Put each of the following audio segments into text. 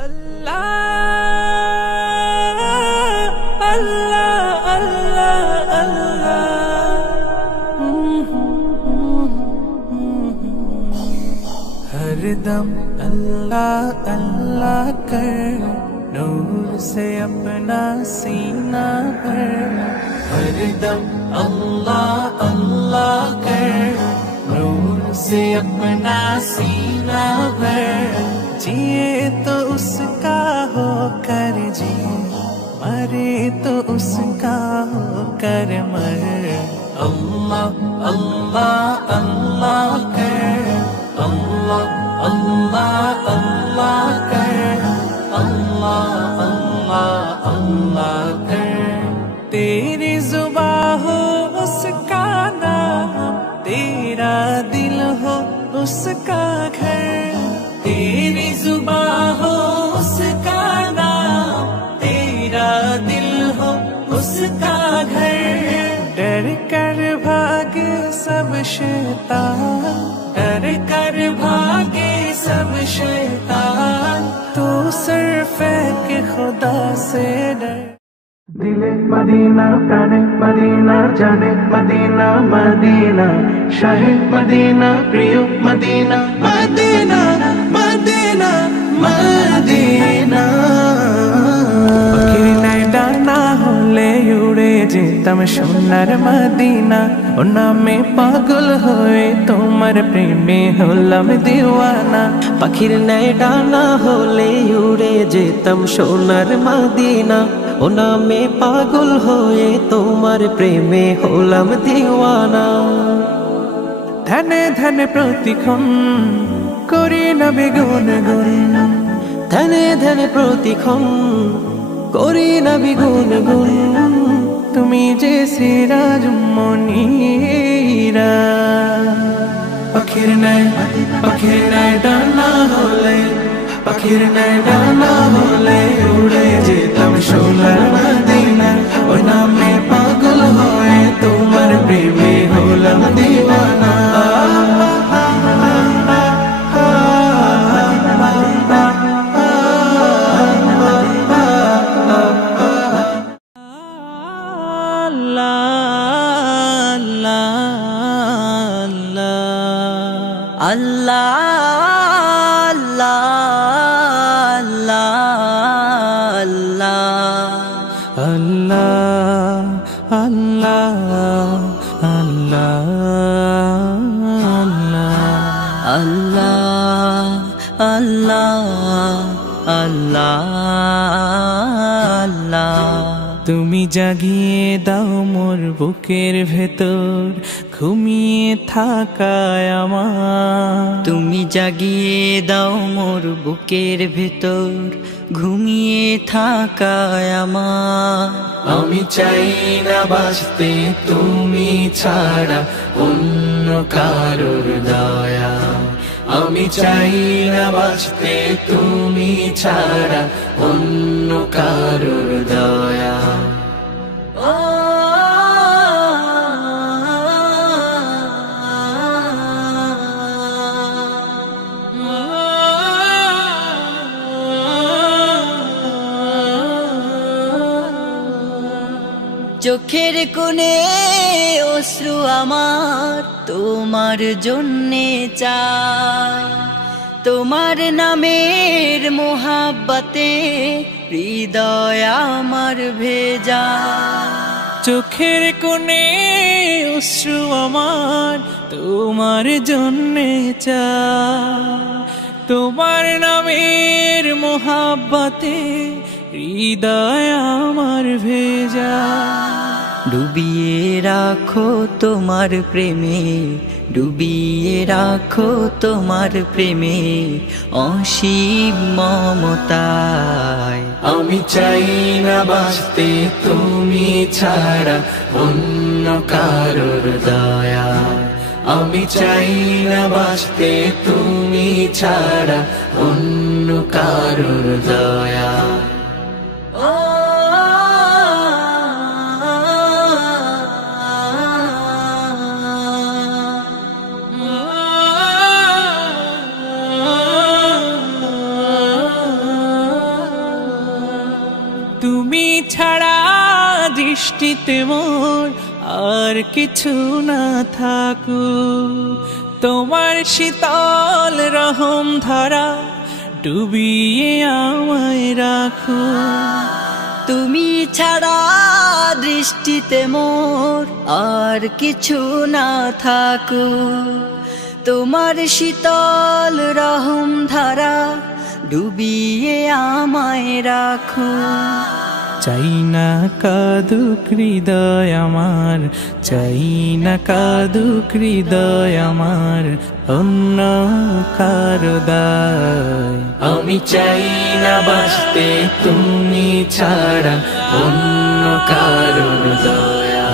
अल्लाह अल्लाह अल्लाह अल्लाह हरदम अल्लाह अल्लाह कर नूर से अपना सीना भर हरदम अल्लाह अल्लाह कर नूर से अपना सीना भर जिए तो उसका हो कर जी मरे तो उसका हो कर मर अल्लाह अल्लाह अल्लाह कर अल्लाह अल्लाह अल्लाह कर अल्लाह अल्लाह अल्लाह कर तेरी जुबान हो उसका नाम तेरा दिल हो उसका घर तेरी जुबान हो उसका नाम तेरा दिल हो उसका घर डर कर भागे सब शैतान डर कर भागे सब शैतान तू सर फेंक खुदा से डर दिले मदीना प्राणे मदीना जाने मदीना मदीना शाहे मदीना प्रिय मदीना मदीना मदीना मदीना पखिरी डाना होले उड़े जेतम सोनार मदीना ओ नामे पागल होए তোমার প্রেমে হলাম দিওয়ানা পাখির ন্যায় ডানা হলে উড়ে যেতাম সোনার মদিনা ও নামে পাগল হয়ে তোমার প্রেমে হলাম দিওয়ানা ধনে ধনে প্রতিক্ষণ করি না বেগুন গুন ধনে ধনে প্রতিক্ষণ করি না বিগুন গুন তুমি যে সিরাজ মনিরা পাখির ন্যায় ডানা হলে পাখির ন্যায় ডানা হলে উড়ে যেতাম সোনার মদিনা ওই নামে পাগল হয়ে তোমার প্রেমে হলাম দিওয়ানা আল্লাহ अल्लाह अल्लाह अल्लाह अल्लाह अल्लाह अल्लाह তুমি জাগিয়ে দাও মোর বুকের ভেতর ঘুমিয়ে থাকায় আমার তুমি জাগিয়ে দাও মোর বুকের ভেতর ঘুমিয়ে থাকায় আমার আমি চাই না বাঁচতে তুমি ছাড়া অন্য কারোর দয়া আমি চাই না বাঁচতে তুমি ছাড়া অন্য কারোর দয়া চোখের কোণে অশ্রু আমার তোমার জন্যে চাই তোমার নামের মোহাব্বতে হৃদয় আমার ভেজা চোখের কোণে অশ্রু আমার তোমার জন্যে চাই তোমার নামের মোহাব্বতে হৃদয় আমার ভেজা ডুবিয়ে রাখো তোমার প্রেমে ডুবিয়ে রাখো তোমার প্রেমে অসীম মমতায় আমি চাই না বাঁচতে তুমি ছাড়া অন্য কারোর দয়া আমি চাই না বাঁচতে তুমি ছাড়া অন্য কারোর দয়া তুমি ছাড়া দৃষ্টিতে মোর আর কিছু না থাকুক, তোমার শীতল রহম ধারা ডুবিয়ে আমায় রাখো। তুমি ছাড়া দৃষ্টিতে মোর আর কিছু না থাকুক, তোমার শীতল রহম ধারা ডুবিয়ে আমায় রাখো। চাই না কাঁদুক হৃদয় আমার, চাই না কাঁদুক হৃদয় আমার অন্য কারো দায়। আমি চাই না বাঁচতে তুমি ছাড়া অন্য কারো দয়া।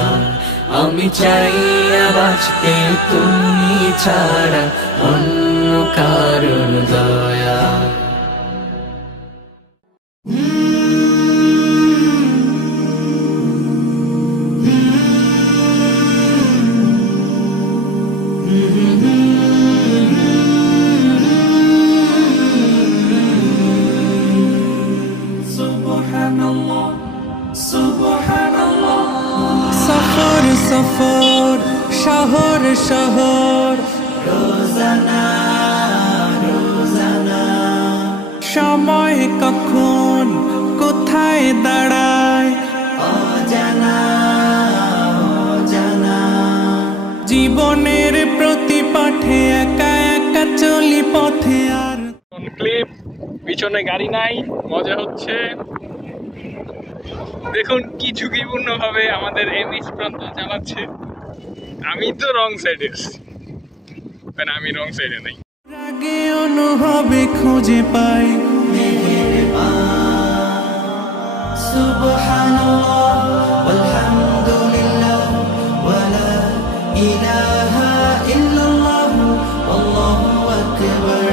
আমি চাই না বাঁচতে তুমি ছাড়া অন্য কারো দয়া। সফর সফর শহর শহর রোজানা রোজানা, সময় কখন কোথায় দাঁড়ায় অজানা অজানা। জীবনের প্রতি পাঠে একা একা চলি পথে, আর ক্লিপ পিছনে গাড়ি নাই, মজা হচ্ছে। দেখুন কি ঝুঁকিপূর্ণ ভাবে আমাদের এমএস প্রান্ত চালাচ্ছে। আমি তো রং সাইডে আছি, কারণ আমি রং সাইডে নাই। রাগে অনুভবে খুঁজে পাই সুবহানাল্লাহ ওয়ালহামদুলিল্লাহ ওয়ালা ইলাহা ইল্লাল্লাহ আল্লাহু আকবার।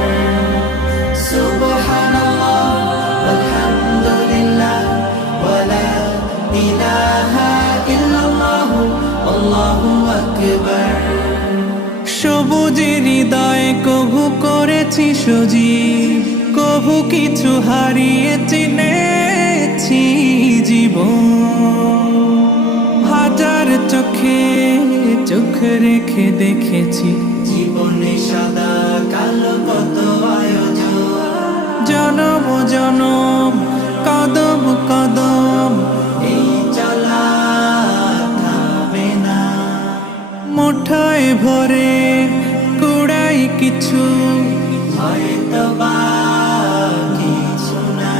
সুবহানাল্লাহ ওয়ালহামদুলিল্লাহ ওয়ালা ইলাহা ইল্লাল্লাহ আল্লাহু আকবার। সবুজের হৃদয়ে কভু করেছি সজীব, কভু কিছু হারিয়ে চিনেছি জীবন। হাজার চোখে চোখ রেখে দেখেছি জীবনে সাদা কালো কত আয়োজন। জনম জনম কদম কদম এই চলা থামে না। মুঠোয় ভরে কুড়াই কিছু হয়তো বা কিছু না।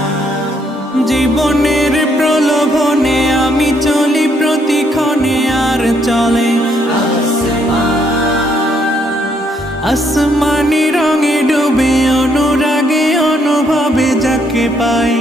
জীবনের প্রলোভনে আমি চলি প্রতিক্ষণে, আর চলে আসমানি রঙে ডুবে অনুরাগে অনুভবে যাকে পাই।